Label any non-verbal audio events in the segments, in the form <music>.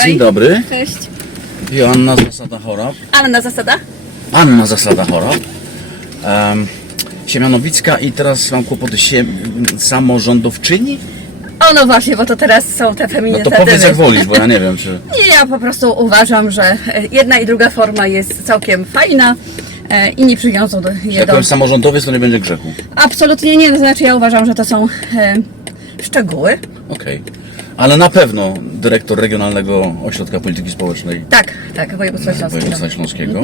Witaj. Dzień dobry. Cześć. Joanna Zasada Chorab. Anna Zasada? Anna Zasada Chorab. Um, Siemianowicka i teraz mam kłopoty się samorządowczyni? O no właśnie, bo to teraz są te No feminitatywy. to powiedz jak wolisz, bo ja nie wiem czy... Nie, <laughs> ja po prostu uważam, że e, jedna i druga forma jest całkiem fajna e, i nie przywiązą do je Jak powiem samorządowiec to nie będzie grzechu. Absolutnie nie, to znaczy ja uważam, że to są e, szczegóły. Okej. Ale na pewno dyrektor Regionalnego Ośrodka Polityki Społecznej Tak, tak, województwa śląskiego. województwa śląskiego,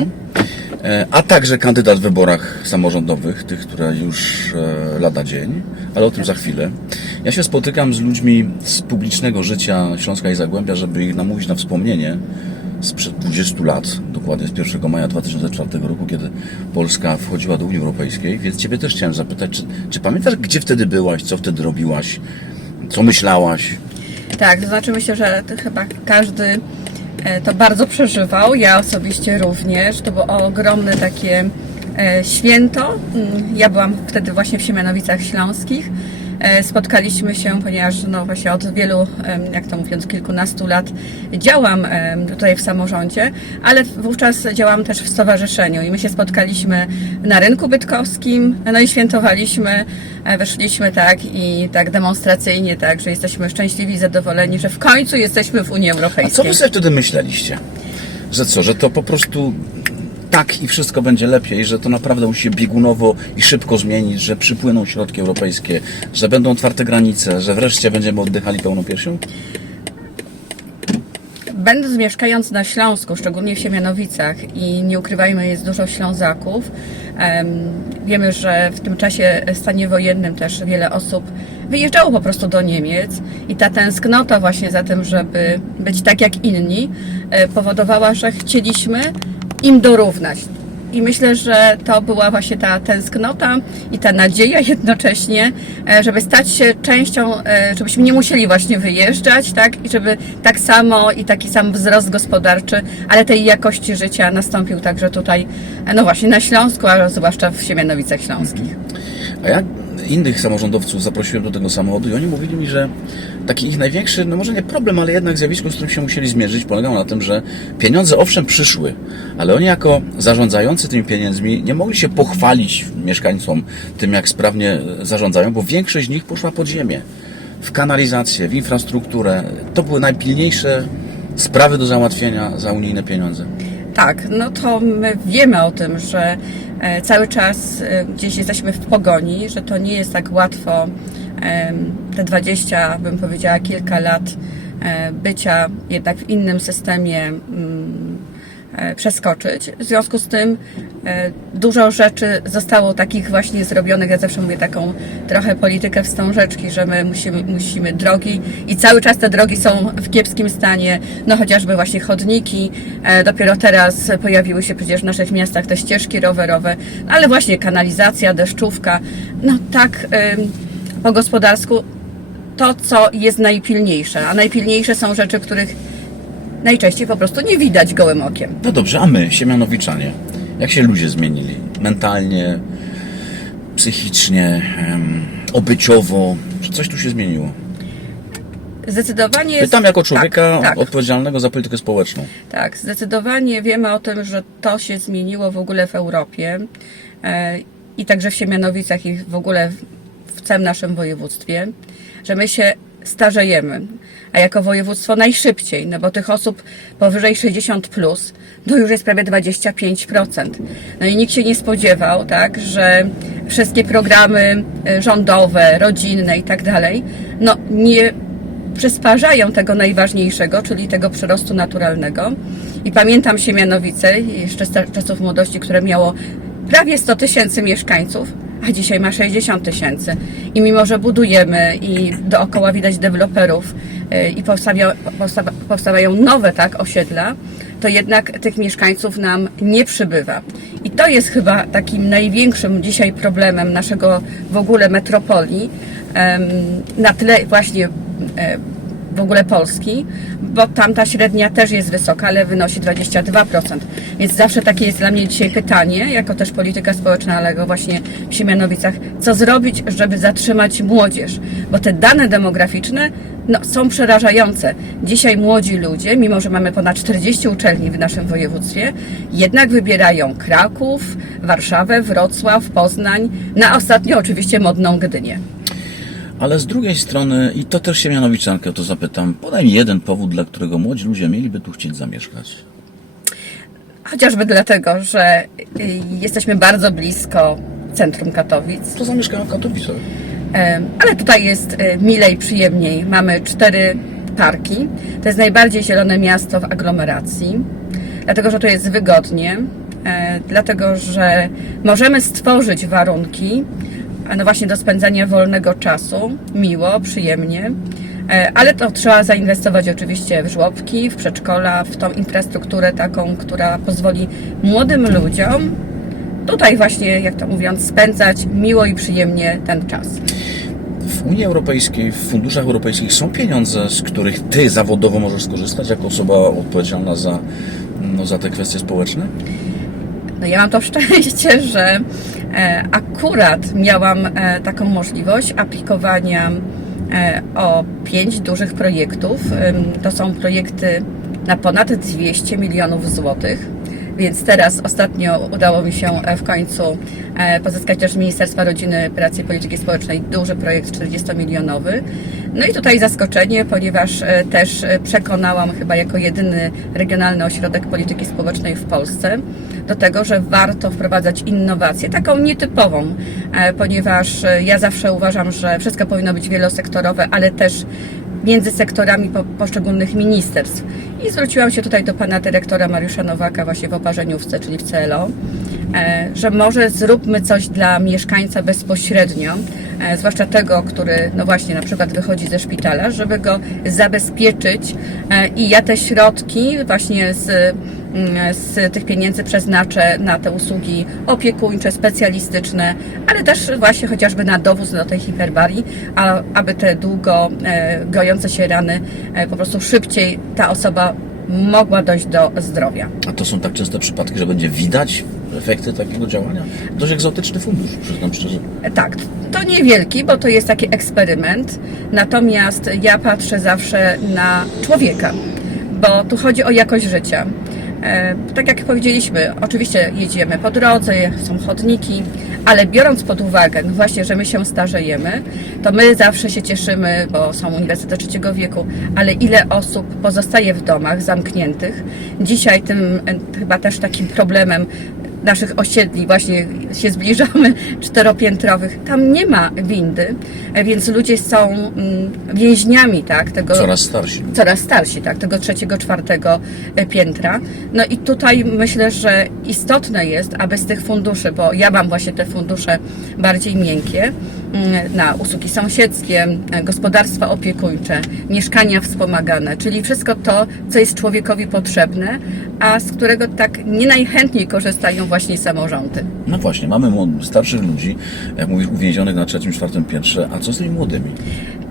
e, a także kandydat w wyborach samorządowych, tych, które już e, lada dzień, ale o tym za chwilę. Ja się spotykam z ludźmi z publicznego życia Śląska i Zagłębia, żeby ich namówić na wspomnienie sprzed 20 lat, dokładnie z 1 maja 2004 roku, kiedy Polska wchodziła do Unii Europejskiej, więc Ciebie też chciałem zapytać, czy, czy pamiętasz, gdzie wtedy byłaś, co wtedy robiłaś, co myślałaś? Tak, to znaczy myślę, że chyba każdy e, to bardzo przeżywał, ja osobiście również. To było ogromne takie e, święto. Mm, Ja byłam wtedy właśnie w Siemianowicach Śląskich. E, Spotkaliśmy się, ponieważ no właśnie od wielu, jak to mówiąc, kilkunastu lat działam tutaj w samorządzie, ale wówczas działam też w stowarzyszeniu i my się spotkaliśmy na rynku bydgoskim, no i świętowaliśmy, e, wyszliśmy tak i tak demonstracyjnie, tak, że jesteśmy szczęśliwi i zadowoleni, że w końcu jesteśmy w Unii A co Europejskiej. wy sobie wtedy myśleliście? Że co, że to po prostu tak i wszystko będzie lepiej, że to naprawdę musi się biegunowo i szybko zmienić, że przypłyną środki europejskie, że będą otwarte granice, że wreszcie będziemy oddychali pełną piersią? Będąc mieszkając na Śląsku, szczególnie w Siemianowicach i nie ukrywajmy, jest dużo Ślązaków, em, wiemy, że w tym czasie stanie wojennym też wiele osób wyjeżdżało po prostu do Niemiec i ta tęsknota właśnie za tym, żeby być tak jak inni, e, powodowała, że chcieliśmy im dorównać. I myślę, że to była właśnie ta tęsknota i ta nadzieja <laughs> jednocześnie, e, żeby stać się częścią, e, żebyśmy nie musieli właśnie wyjeżdżać, tak? I żeby tak samo i taki sam wzrost gospodarczy, ale tej jakości życia nastąpił także tutaj, e, no właśnie na Śląsku, a zwłaszcza w Siemianowicach Śląskich. A ja innych samorządowców zaprosiłem do tego samochodu i oni mówili mi, że taki ich największy, no może nie problem, ale jednak zjawisko, z którym się musieli zmierzyć, polegało na tym, że pieniądze owszem przyszły, ale oni jako zarządzający tymi pieniędzmi nie mogli się pochwalić mieszkańcom tym, jak sprawnie zarządzają, bo większość z nich poszła pod ziemię, w kanalizację, w infrastrukturę. To były najpilniejsze sprawy do załatwienia za unijne pieniądze. Tak, no to my wiemy o tym, że e, cały czas e, gdzieś jesteśmy w pogoni, że to nie jest tak łatwo te 20, bym powiedziała, kilka lat e, bycia jednak w innym systemie mm, przeskoczyć. W związku z tym e, dużo rzeczy zostało takich właśnie zrobionych. Ja zawsze mówię taką trochę politykę wstążeczki, że my musimy, musimy drogi i cały czas te drogi są w kiepskim stanie. No chociażby właśnie chodniki. E, Dopiero teraz pojawiły się przecież w naszych miastach te ścieżki rowerowe, ale właśnie kanalizacja, deszczówka. No tak po gospodarsku to, co jest najpilniejsze. A najpilniejsze są rzeczy, których najczęściej po prostu nie widać gołym okiem. No dobrze, a my, Siemianowiczanie, jak się ludzie zmienili? Mentalnie, psychicznie, obyciowo? Czy coś tu się zmieniło? Zdecydowanie jest... Pytam jako człowieka tak, tak, odpowiedzialnego za politykę społeczną. tak, zdecydowanie wiemy o tym, że to się zmieniło w ogóle w Europie e, i także w Siemianowicach i w ogóle w, w całym naszym województwie, że my się starzejemy, a jako województwo najszybciej, no bo tych osób powyżej 60 plus, no już jest prawie 25%. No i nikt się nie spodziewał, tak, że wszystkie programy e, rządowe, rodzinne i tak dalej, no nie przysparzają tego najważniejszego, czyli tego przyrostu naturalnego. I pamiętam Siemianowice, jeszcze z czasów młodości, które miało prawie 100 tysięcy mieszkańców, a dzisiaj ma 60 tysięcy. I mimo, że budujemy i dookoła widać deweloperów y, i powstawia, powstawa, powstawają nowe tak, osiedla, to jednak tych mieszkańców nam nie przybywa. I to jest chyba takim największym dzisiaj problemem naszego w ogóle metropolii, na tle właśnie e, w ogóle Polski, bo tam ta średnia też jest wysoka, ale wynosi 22%. Więc zawsze takie jest dla mnie dzisiaj pytanie, jako też polityka społeczna, ale go właśnie w Siemianowicach, co zrobić, żeby zatrzymać młodzież? Bo te dane demograficzne no, są przerażające. Dzisiaj młodzi ludzie, mimo że mamy ponad 40 uczelni w naszym województwie, jednak wybierają Kraków, Warszawę, Wrocław, Poznań, na ostatnio oczywiście modną Gdynię. Ale z drugiej strony, i to też się mianowiczankę o to zapytam, podaj mi jeden powód, dla którego młodzi ludzie mieliby tu chcieć zamieszkać. Chociażby dlatego, że y, jesteśmy bardzo blisko centrum Katowic, To zamieszkają w Katowicach. Ale tutaj jest y, milej, przyjemniej. Mamy cztery parki. To jest najbardziej zielone miasto w aglomeracji, dlatego że tu jest wygodnie, e, dlatego że możemy stworzyć warunki no właśnie do spędzania wolnego czasu, miło, przyjemnie. E, Ale to trzeba zainwestować oczywiście w żłobki, w przedszkola, w tą infrastrukturę taką, która pozwoli młodym ludziom tutaj właśnie, jak to mówiąc, spędzać miło i przyjemnie ten czas. W Unii Europejskiej, w funduszach europejskich są pieniądze, z których ty zawodowo możesz skorzystać jako osoba odpowiedzialna za, no, za te kwestie społeczne? No ja mam to <laughs> szczęście, że e, akurat miałam e, taką możliwość aplikowania e, o pięć dużych projektów. To są projekty na ponad 200 milionów złotych. Więc teraz ostatnio udało mi się w końcu pozyskać też Ministerstwa Rodziny, Pracy i Polityki Społecznej duży projekt 40-milionowy. No i tutaj zaskoczenie, ponieważ e, też e, przekonałam chyba jako jedyny regionalny ośrodek polityki społecznej w Polsce do tego, że warto wprowadzać innowację, taką nietypową, e, ponieważ ja zawsze uważam, że wszystko powinno być wielosektorowe, ale też między sektorami po, poszczególnych ministerstw. I zwróciłam się tutaj do pana dyrektora Mariusza Nowaka właśnie w oparzeniówce, czyli w CLO, że może zróbmy coś dla mieszkańca bezpośrednio, e, zwłaszcza tego, który no właśnie na przykład wychodzi ze szpitala, żeby go zabezpieczyć e, i ja te środki właśnie z mm, z tych pieniędzy przeznaczę na te usługi opiekuńcze, specjalistyczne, ale też właśnie chociażby na dowóz do tej hiperbarii, a, aby te długo e, gojące się rany e, po prostu szybciej ta osoba mogła dojść do zdrowia. A to są tak częste przypadki, że będzie widać efekty takiego działania? Dość egzotyczny fundusz, przyznam szczerze. E, Tak, to niewielki, bo to jest taki eksperyment, natomiast ja patrzę zawsze na człowieka, bo tu chodzi o jakość życia. E, Tak jak powiedzieliśmy, oczywiście jedziemy po drodze, są chodniki, ale biorąc pod uwagę no właśnie, że my się starzejemy, to my zawsze się cieszymy, bo są uniwersytety trzeciego wieku, ale ile osób pozostaje w domach zamkniętych. Dzisiaj tym e, chyba też takim problemem naszych osiedli właśnie się zbliżamy, <laughs> czteropiętrowych, tam nie ma windy, e, więc ludzie są mm, więźniami, tak, tego Coraz starsi. coraz starsi, tak, tego trzeciego, czwartego e, piętra. No i tutaj myślę, że istotne jest, aby z tych funduszy, bo ja mam właśnie te fundusze bardziej miękkie, mm, na usługi sąsiedzkie, e, gospodarstwa opiekuńcze, mieszkania wspomagane, czyli wszystko to, co jest człowiekowi potrzebne, a z którego tak nie najchętniej korzystają właśnie samorządy. No właśnie, mamy starszych ludzi, jak mówisz, uwięzionych na trzecim, czwartym piętrze, a co z tymi młodymi?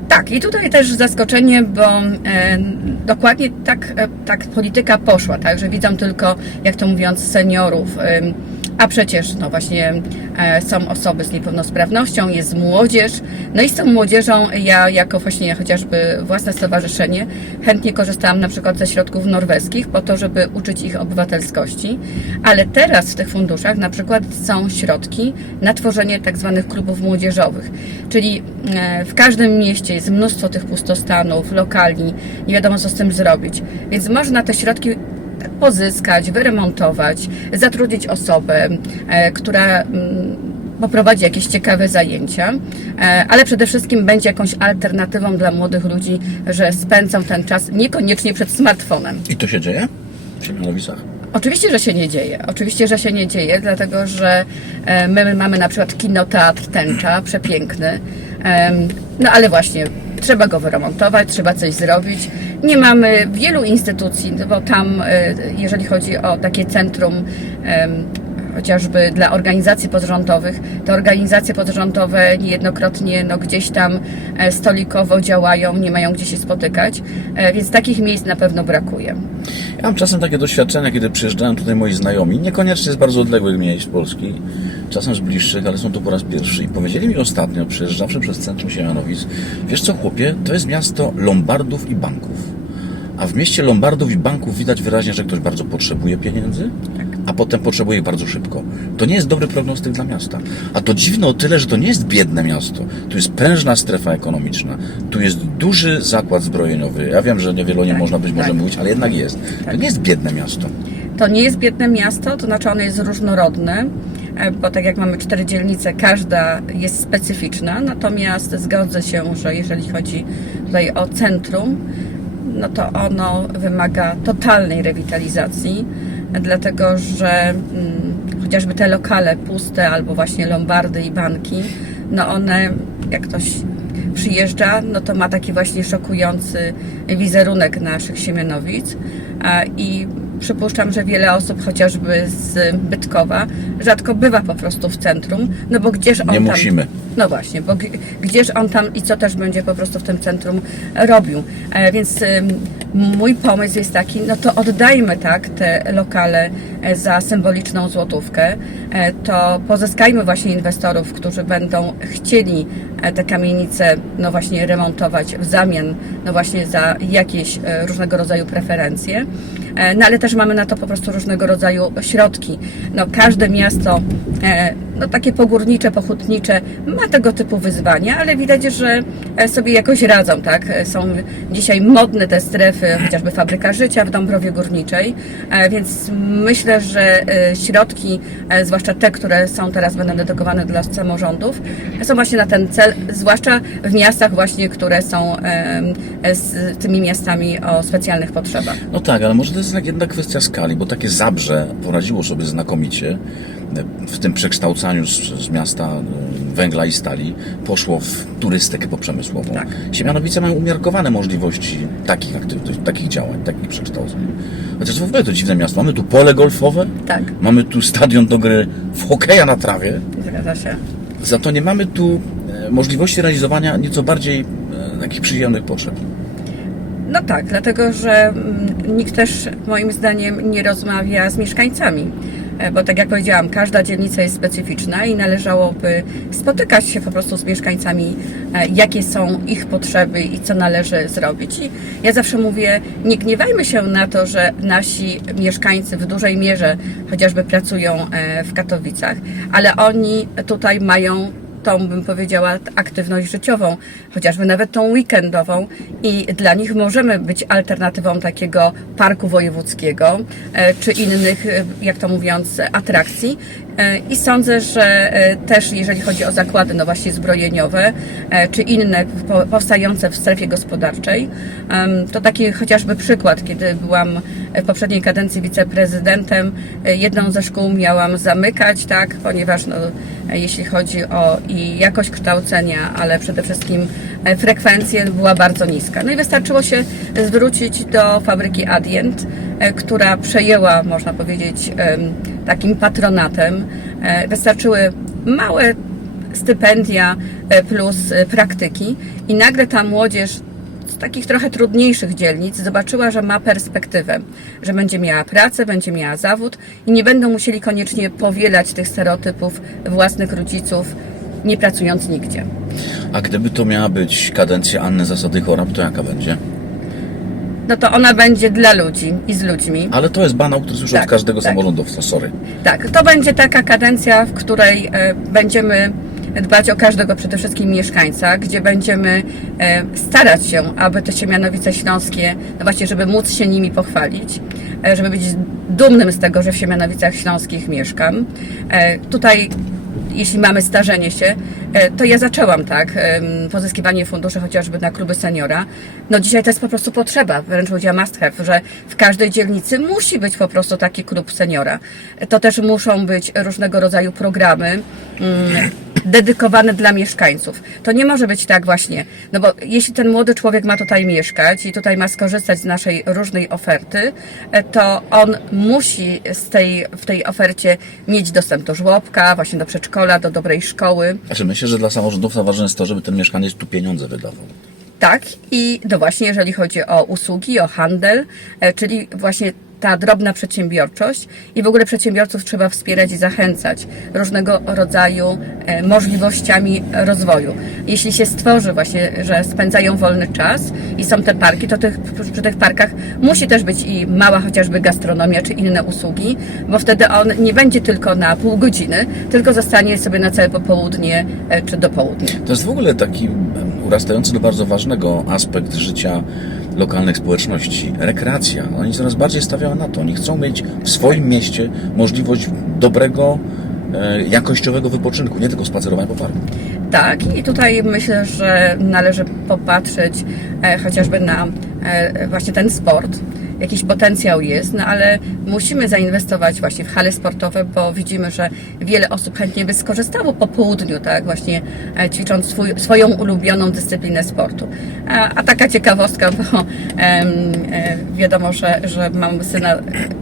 Tak, i tutaj też zaskoczenie, bo e, dokładnie tak, e, tak polityka poszła, tak, że widzą tylko, jak to mówiąc, seniorów, e, a przecież no właśnie e, są osoby z niepełnosprawnością, jest młodzież, no i z tą młodzieżą ja jako właśnie chociażby własne stowarzyszenie chętnie korzystałam na przykład ze środków norweskich po to, żeby uczyć ich obywatelskości, ale teraz w tych funduszach na przykład są środki na tworzenie tak zwanych klubów młodzieżowych, czyli e, w każdym mieście jest mnóstwo tych pustostanów, lokali, nie wiadomo co z tym zrobić, więc można te środki pozyskać, wyremontować, zatrudnić osobę, e, która mm, poprowadzi jakieś ciekawe zajęcia, e, ale przede wszystkim będzie jakąś alternatywą dla młodych ludzi, że spędzą ten czas niekoniecznie przed smartfonem. I to się dzieje w Siemianowicach? Oczywiście, że się nie dzieje. Oczywiście, że się nie dzieje, dlatego że e, my mamy na przykład kinoteatr Tęcza, przepiękny. No ale właśnie, trzeba go wyremontować, trzeba coś zrobić. Nie mamy wielu instytucji, bo tam, e, jeżeli chodzi o takie centrum chociażby dla organizacji pozarządowych. Te organizacje pozarządowe niejednokrotnie no, gdzieś tam e, stolikowo działają, nie mają gdzie się spotykać, e, więc takich miejsc na pewno brakuje. Ja mam czasem takie doświadczenia, kiedy przyjeżdżają tutaj moi znajomi, niekoniecznie z bardzo odległych miejsc Polski, czasem z bliższych, ale są tu po raz pierwszy i powiedzieli mi ostatnio, przyjeżdżawszy przez centrum Siemianowic, wiesz co chłopie, to jest miasto lombardów i banków. A w mieście lombardów i banków widać wyraźnie, że ktoś bardzo potrzebuje pieniędzy, a potem potrzebuje ich bardzo szybko. To nie jest dobry prognostyk dla miasta. A to dziwne o tyle, że to nie jest biedne miasto. Tu jest prężna strefa ekonomiczna. Tu jest duży zakład zbrojeniowy. Ja wiem, że niewiele o nim Tak, można być może tak. mówić, ale jednak jest. To nie jest biedne miasto. To nie jest biedne miasto, to znaczy ono jest różnorodne, bo tak jak mamy cztery dzielnice, każda jest specyficzna, natomiast zgodzę się, że jeżeli chodzi tutaj o centrum, no to ono wymaga totalnej rewitalizacji, dlatego że mm, chociażby te lokale puste albo właśnie lombardy i banki, no one, jak ktoś przyjeżdża, no to ma taki właśnie szokujący wizerunek naszych Siemianowic i przypuszczam, że wiele osób chociażby z Bytkowa rzadko bywa po prostu w centrum, no bo gdzież on Nie tam... musimy. No właśnie, bo gdzież on tam i co też będzie po prostu w tym centrum robił. E, Więc mój pomysł jest taki, no to oddajmy tak te lokale e, za symboliczną złotówkę. E, To pozyskajmy właśnie inwestorów, którzy będą chcieli te kamienice no właśnie remontować w zamian no właśnie za jakieś różnego rodzaju preferencje. No ale też mamy na to po prostu różnego rodzaju środki. No każde miasto, e, no takie pogórnicze, pochutnicze ma tego typu wyzwania, ale widać, że e, sobie jakoś radzą, tak? E, Są dzisiaj modne te strefy, chociażby fabryka życia w Dąbrowie Górniczej, więc myślę, że środki, zwłaszcza te, które są teraz będą dedykowane dla samorządów, są właśnie na ten cel, zwłaszcza w miastach właśnie, które są z tymi miastami o specjalnych potrzebach. No tak, ale może to jest jednak jedna kwestia skali, bo takie Zabrze poradziło sobie znakomicie w tym przekształcaniu z, z miasta e, węgla i stali, poszło w turystykę poprzemysłową. Tak. Siemianowice mają umiarkowane możliwości takich aktywności, takich działań, takich przekształceń. Chociaż w ogóle to dziwne miasto. Mamy tu pole golfowe, Tak, mamy tu stadion do gry w hokeja na trawie, zgadza się. za to nie mamy tu e, możliwości realizowania nieco bardziej e, takich przyziemnych potrzeb. No tak, dlatego że mm, nikt też moim zdaniem nie rozmawia z mieszkańcami. E, Bo tak jak powiedziałam, każda dzielnica jest specyficzna i należałoby spotykać się po prostu z mieszkańcami, e, jakie są ich potrzeby i co należy zrobić. I ja zawsze mówię, nie gniewajmy się na to, że nasi mieszkańcy w dużej mierze chociażby pracują e, w Katowicach, ale oni tutaj mają tą, bym powiedziała, aktywność życiową, chociażby nawet tą weekendową i dla nich możemy być alternatywą takiego parku wojewódzkiego e, czy innych, e, jak to mówiąc, atrakcji. E, I sądzę, że e, też jeżeli chodzi o zakłady, no właśnie zbrojeniowe, e, czy inne po- powstające w strefie gospodarczej, to taki chociażby przykład, kiedy byłam w poprzedniej kadencji wiceprezydentem, jedną ze szkół miałam zamykać, tak, ponieważ no, jeśli chodzi o i jakość kształcenia, ale przede wszystkim frekwencję była bardzo niska. No i wystarczyło się zwrócić do fabryki Adient, która przejęła, można powiedzieć, takim patronatem. E, Wystarczyły małe stypendia e, plus e, praktyki i nagle ta młodzież z takich trochę trudniejszych dzielnic zobaczyła, że ma perspektywę, że będzie miała pracę, będzie miała zawód i nie będą musieli koniecznie powielać tych stereotypów własnych rodziców, nie pracując nigdzie. A gdyby to miała być kadencja Anny Zasady Chorab, to jaka będzie? No to ona będzie dla ludzi i z ludźmi. Ale to jest banał, który słyszę Tak, od każdego tak. samorządowca, sorry. Tak, to będzie taka kadencja, w której e, będziemy dbać o każdego przede wszystkim mieszkańca, gdzie będziemy e, starać się, aby te Siemianowice Śląskie, no właśnie, żeby móc się nimi pochwalić, e, żeby być dumnym z tego, że w Siemianowicach Śląskich mieszkam. Tutaj jeśli mamy starzenie się, e, to ja zaczęłam tak, pozyskiwanie funduszy chociażby na kluby seniora. No dzisiaj to jest po prostu potrzeba, wręcz powiedziała must have, że w każdej dzielnicy musi być po prostu taki klub seniora. To też muszą być różnego rodzaju programy, mm, dedykowane dla mieszkańców. To nie może być tak właśnie, no bo jeśli ten młody człowiek ma tutaj mieszkać i tutaj ma skorzystać z naszej różnej oferty, e, to on musi z tej, w tej ofercie mieć dostęp do żłobka, właśnie do przedszkola, do dobrej szkoły. Znaczy myślę, że dla samorządowca ważne jest to, żeby ten mieszkaniec tu pieniądze wydawał. Tak, i no właśnie, jeżeli chodzi o usługi, o handel, e, czyli właśnie ta drobna przedsiębiorczość i w ogóle przedsiębiorców trzeba wspierać i zachęcać różnego rodzaju e, możliwościami rozwoju. Jeśli się stworzy właśnie, że spędzają wolny czas i są te parki, to tych, przy tych parkach musi też być i mała chociażby gastronomia czy inne usługi, bo wtedy on nie będzie tylko na pół godziny, tylko zostanie sobie na całe popołudnie e, czy do południa. To jest w ogóle taki em, urastający do bardzo ważnego aspekt życia lokalnych społeczności. Rekreacja. Oni coraz bardziej stawiają na to. Oni chcą mieć w swoim mieście możliwość dobrego, e, jakościowego wypoczynku, nie tylko spacerowania po parku. Tak, i tutaj myślę, że należy popatrzeć e, chociażby na e, właśnie ten sport. Jakiś potencjał jest, no ale musimy zainwestować właśnie w hale sportowe, bo widzimy, że wiele osób chętnie by skorzystało po południu, tak, właśnie e, ćwicząc swój, swoją ulubioną dyscyplinę sportu. A, a taka ciekawostka, bo em, e, wiadomo, że, że mam syna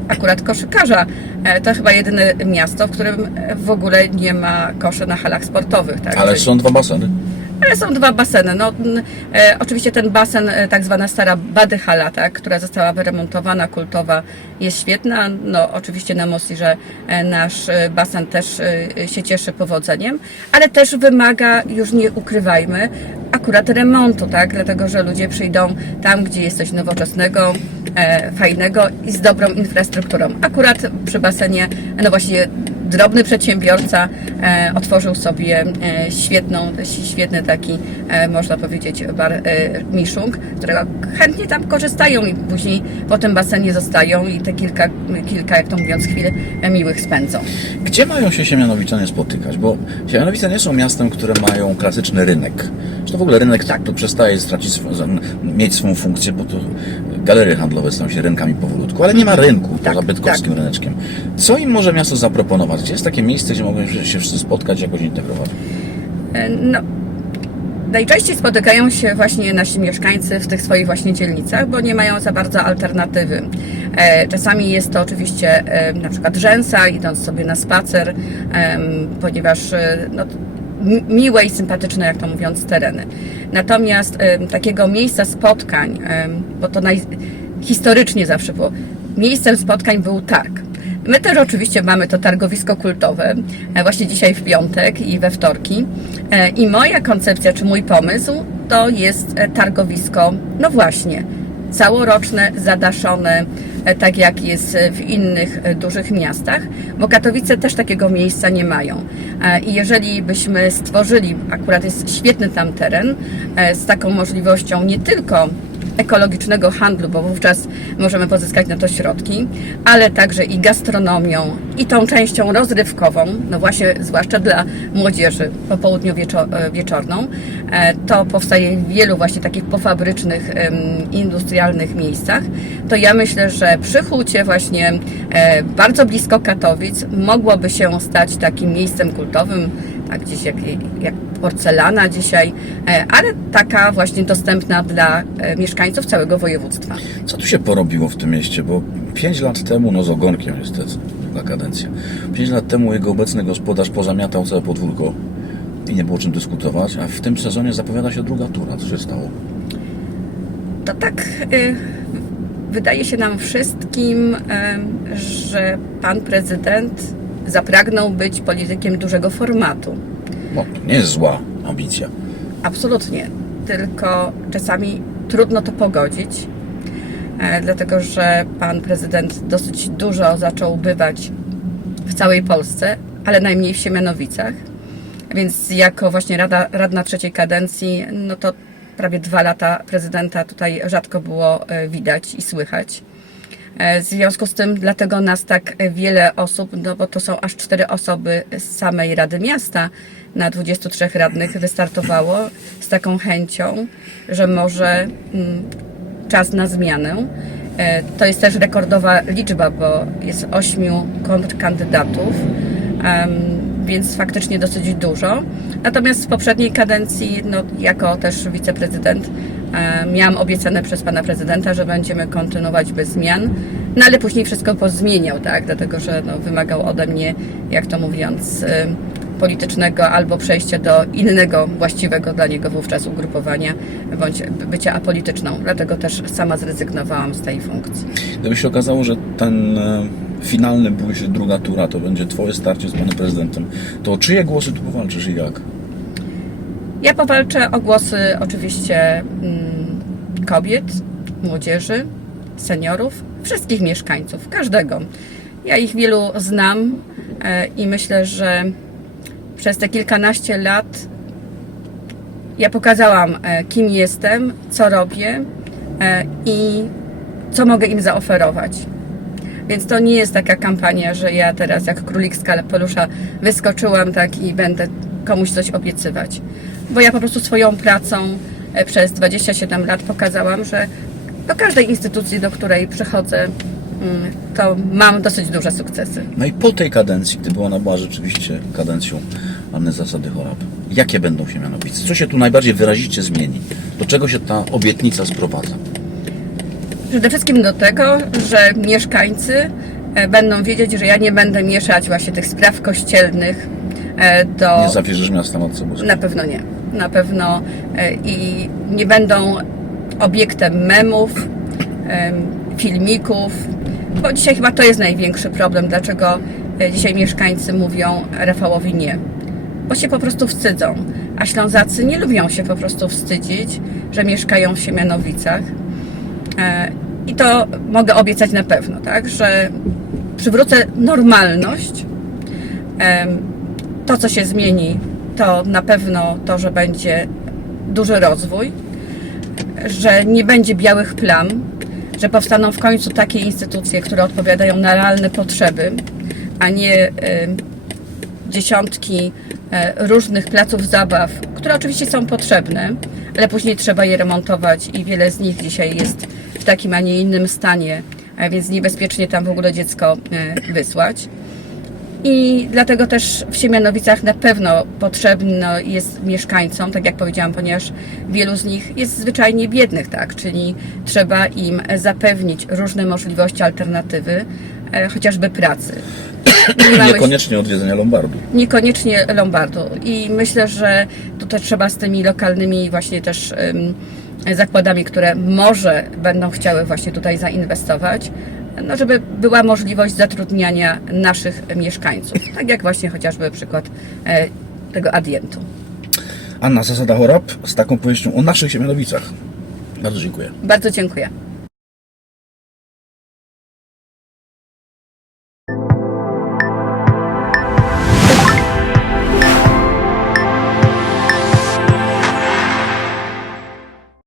akurat koszykarza, e, to chyba jedyne miasto, w którym w ogóle nie ma koszy na halach sportowych. Tak? Ale są dwa baseny. Ale są dwa baseny. No, e, oczywiście ten basen, e, tak zwana stara Badyhala, tak, która została wyremontowana, kultowa, jest świetna. No, oczywiście na Mosi, że e, nasz e, basen też e, się cieszy powodzeniem, ale też wymaga, już nie ukrywajmy, akurat remontu, tak, dlatego że ludzie przyjdą tam, gdzie jest coś nowoczesnego, e, fajnego i z dobrą infrastrukturą. Akurat przy basenie, no właśnie drobny przedsiębiorca e, otworzył sobie e, świetną, świetny taki, e, można powiedzieć, bar Miszung, którego chętnie tam korzystają i później po tym basenie zostają i te kilka, kilka jak to mówiąc, chwil miłych spędzą. Gdzie mają się Siemianowiczanie spotykać? Bo Siemianowice nie są miastem, które mają klasyczny rynek. Zresztą w ogóle rynek tak, to przestaje stracić, mieć swą funkcję, bo to galerie handlowe stają się rynkami powolutku, ale nie ma rynku Tak, poza bydgoskim ryneczkiem. Co im może miasto zaproponować? Gdzie jest takie miejsce, gdzie mogą się wszyscy spotkać, jakoś integrować? E, No, najczęściej spotykają się właśnie nasi mieszkańcy w tych swoich właśnie dzielnicach, bo nie mają za bardzo alternatywy. E, Czasami jest to oczywiście e, na przykład rzęsa, idąc sobie na spacer, ponieważ no, miłe i sympatyczne, jak to mówiąc, tereny. Natomiast takiego miejsca spotkań, bo to naj... historycznie zawsze było, miejscem spotkań był targ. My też oczywiście mamy to targowisko kultowe, e, właśnie dzisiaj w piątek i we wtorki. E, I moja koncepcja, czy mój pomysł, to jest e, targowisko, no właśnie, całoroczne, zadaszone, e, tak jak jest w innych e, dużych miastach, bo Katowice też takiego miejsca nie mają. E, I jeżeli byśmy stworzyli, akurat jest świetny tam teren, z taką możliwością nie tylko ekologicznego handlu, bo wówczas możemy pozyskać na to środki, ale także i gastronomią, i tą częścią rozrywkową, no właśnie zwłaszcza dla młodzieży po południu wieczo- e, to powstaje w wielu właśnie takich pofabrycznych, industrialnych miejscach, to ja myślę, że przy Hucie właśnie e, bardzo blisko Katowic mogłoby się stać takim miejscem kultowym, tak gdzieś jak, jak porcelana dzisiaj, e, ale taka właśnie dostępna dla e, mieszkańców całego województwa. Co tu się porobiło w tym mieście? Bo 5 lat temu, no z ogonkiem niestety, druga kadencja. 5 lat temu jego obecny gospodarz pozamiatał całe podwórko i nie było czym dyskutować, a w tym sezonie zapowiada się druga tura. Co się stało? To tak y, wydaje się nam wszystkim, że pan prezydent zapragnął być politykiem dużego formatu. No, nie jest zła ambicja. Absolutnie. Tylko czasami trudno to pogodzić, e, dlatego że pan prezydent dosyć dużo zaczął bywać w całej Polsce, ale najmniej w Siemianowicach. Więc jako właśnie rada, radna trzeciej kadencji, no to prawie dwa lata prezydenta tutaj rzadko było e, widać i słychać. E, W związku z tym dlatego nas tak wiele osób, no bo to są aż cztery osoby z samej Rady Miasta na 23 radnych wystartowało z taką chęcią, że może mm, czas na zmianę. E, To jest też rekordowa liczba, bo jest ośmiu kontrkandydatów. Em, więc faktycznie dosyć dużo. Natomiast w poprzedniej kadencji, no, jako też wiceprezydent, e, miałam obiecane przez pana prezydenta, że będziemy kontynuować bez zmian, no ale później wszystko pozmieniał, tak, dlatego że no, wymagał ode mnie, jak to mówiąc, e, politycznego albo przejścia do innego właściwego dla niego wówczas ugrupowania, bądź bycia apolityczną. Dlatego też sama zrezygnowałam z tej funkcji. Gdyby się okazało, że ten e, finalny bój, czy druga tura, to będzie twoje starcie z panem prezydentem, to czyje głosy tu powalczysz i jak? Ja powalczę o głosy oczywiście mm, kobiet, młodzieży, seniorów, wszystkich mieszkańców, każdego. Ja ich wielu znam e, i myślę, że przez te kilkanaście lat ja pokazałam, e, kim jestem, co robię e, i co mogę im zaoferować. Więc to nie jest taka kampania, że ja teraz jak królik z kapelusza wyskoczyłam tak i będę komuś coś obiecywać. Bo ja po prostu swoją pracą e, przez 27 lat pokazałam, że do każdej instytucji, do której przychodzę, mm, to mam dosyć duże sukcesy. No i po tej kadencji, gdyby ona była rzeczywiście kadencją Anny Zasady Chorab, jakie będą się mianowicie? Co się tu najbardziej wyrazicie zmieni? Do czego się ta obietnica sprowadza? Przede wszystkim do tego, że mieszkańcy e, będą wiedzieć, że ja nie będę mieszać właśnie tych spraw kościelnych e, do... Nie zawierzysz miasta Matce Boskiej. Na pewno nie. Na pewno e, i nie będą obiektem memów, em, filmików, bo dzisiaj chyba to jest największy problem, dlaczego dzisiaj mieszkańcy mówią Rafałowi nie. Bo się po prostu wstydzą. A Ślązacy nie lubią się po prostu wstydzić, że mieszkają w Siemianowicach. E, I to mogę obiecać na pewno, tak, że przywrócę normalność. To, co się zmieni, to na pewno to, że będzie duży rozwój, że nie będzie białych plam, że powstaną w końcu takie instytucje, które odpowiadają na realne potrzeby, a nie dziesiątki e, różnych placów zabaw, które oczywiście są potrzebne, ale później trzeba je remontować i wiele z nich dzisiaj jest w takim, a nie innym stanie, więc niebezpiecznie tam w ogóle dziecko e, wysłać. I dlatego też w Siemianowicach na pewno potrzebno jest mieszkańcom, tak jak powiedziałam, ponieważ wielu z nich jest zwyczajnie biednych, tak? Czyli trzeba im zapewnić różne możliwości, alternatywy, chociażby pracy. <coughs> Niekoniecznie odwiedzenia Lombardu. niekoniecznie Lombardu. I myślę, że tutaj trzeba z tymi lokalnymi właśnie też zakładami, które może będą chciały właśnie tutaj zainwestować, no żeby była możliwość zatrudniania naszych mieszkańców. Tak jak właśnie chociażby przykład e, tego adientu. Anna Zasada Chorab z taką powieścią o naszych Siemianowicach. Bardzo dziękuję. Bardzo dziękuję.